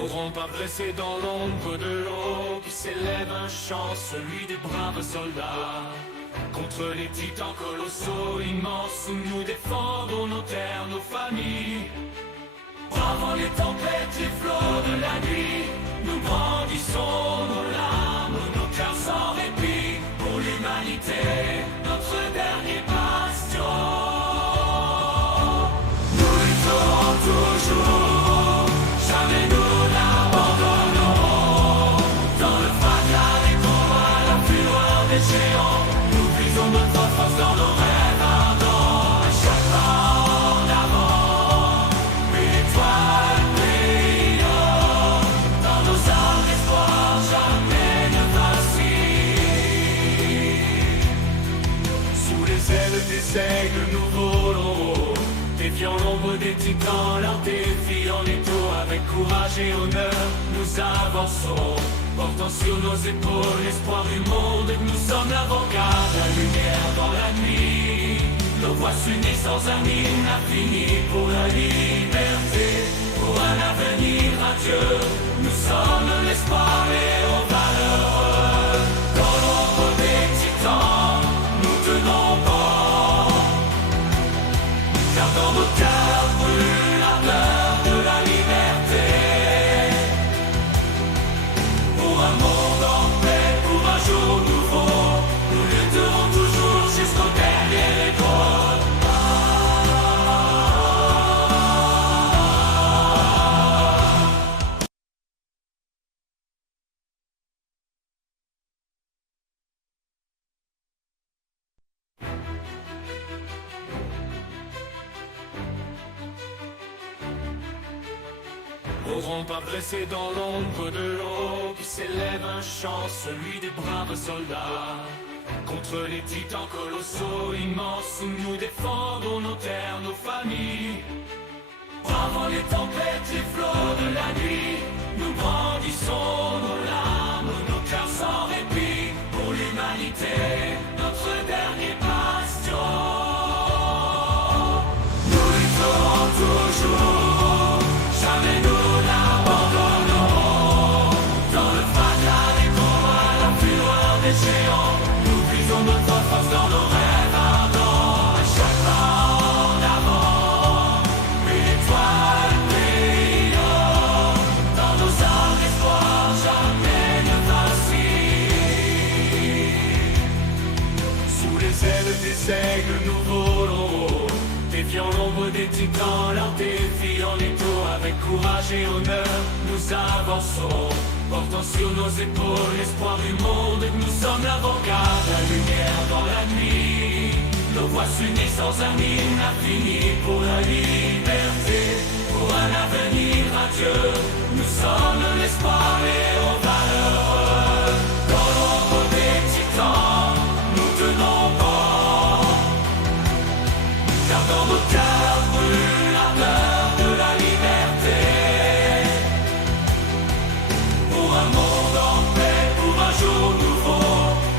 N'auront pas blessé dans l'ombre de l'eau qui s'élève un chant, celui des braves soldats. Contre les titans colossaux immenses où nous défendons nos terres, nos familles. Bravant les tempêtes, les flots de la nuit, nous brandissons nos larmes, nos cœurs sans répit. Pour l'humanité, notre dernier bastion. Nous lutterons toujours, jamais nous n'abandonnerons. Dans le fracas des combats, la fureur des géants, nous puisons notre force dans nos rêves ardents. À chaque pas en avant, une étoile brille. Dans nos âmes, l'espoir jamais ne vacille. Sous les ailes des aigles, nous volons, défiant l'ombre des titans, leur défi en étau. Avec courage et honneur, nous avançons, portant sur nos épaules l'espoir du monde. Nous sommes l'avant-garde, la lumière dans la nuit. Nos voix s'unissent sans un hymne infini pour la liberté, pour un avenir radieux. Nous sommes l'espoir et aux valeureux. Dans l'ombre des titans, nous tenons bon, car dans nos cœurs brûle l'ardeur de la liberté. Pour un monde en paix, pour un jour nouveau, nous lutterons toujours jusqu'au dernier écho. N'auront pas blessé dans l'ombre de l'eau qui s'élève un chant, celui des braves soldats. Contre les titans colossaux immenses où nous défendons nos terres, nos familles. Bravant les tempêtes, les flots de la nuit, nous brandissons nos larmes, nos cœurs sans répit. Pour l'humanité, notre dernier bastion. Nous lutterons toujours, jamais nous n'abandonnerons. Dans le fracas des combats, la fureur des géants, nous puisons notre force dans nos rêves ardents. À chaque pas en avant, une étoile brille. Dans nos âmes, l'espoir jamais ne vacille. Sous les ailes des aigles, nous volons, défiant l'ombre des titans, leur défi en étau. Avec courage et honneur, nous avançons, portant sur nos épaules l'espoir du monde. Nous sommes l'avant-garde, la lumière dans la nuit. Nos voix s'unissent sans un hymne infini pour la liberté, pour un avenir radieux. Nous sommes l'espoir et aux valeureux. Dans l'ombre des titans, nous tenons bon, car dans nos cœurs brûle l'ardeur de la liberté. Pour un monde en paix, pour un jour nouveau,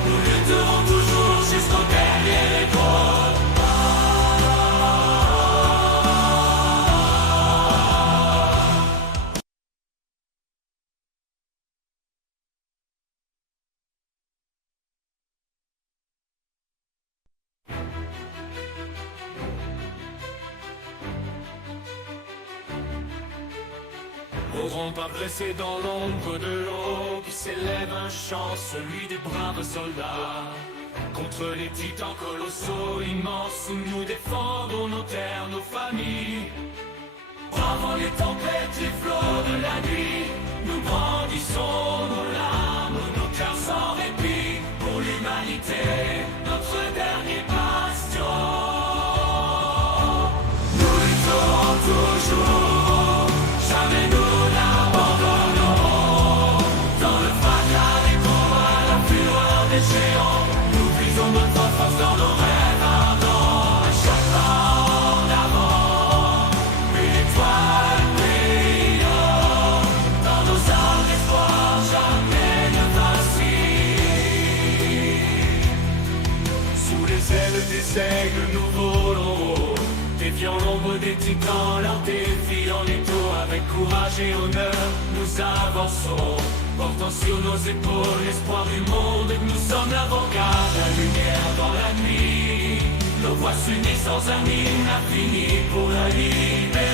nous lutterons toujours jusqu'au dernier écho. N'auront pas blessé dans l'ombre de l'eau qui s'élève un chant, celui des braves soldats. Contre les titans colossaux immenses où nous défendons nos terres, nos familles. Bravant les tempêtes, les flots de la nuit, nous brandissons nos larmes, nos cœurs sans répit. Pour l'humanité, notre dernier bastion. Nous lutterons toujours, jamais nous n'abandonnerons. Dans le fracas des combats, la fureur des géants, nous puisons notre force dans nos rêves ardents. À chaque pas en avant, une étoile brille. Dans nos âmes, l'espoir jamais ne vacille. Sous les ailes des aigles, nous volons, défiant l'ombre des titans, leur défi en étau. avec courage et honneur, nous avançons, portant sur nos épaules l'espoir du monde. Nous sommes l'avocat, la lumière dans la nuit. Nos voix s'unissent sans un hymne infini pour la liberté.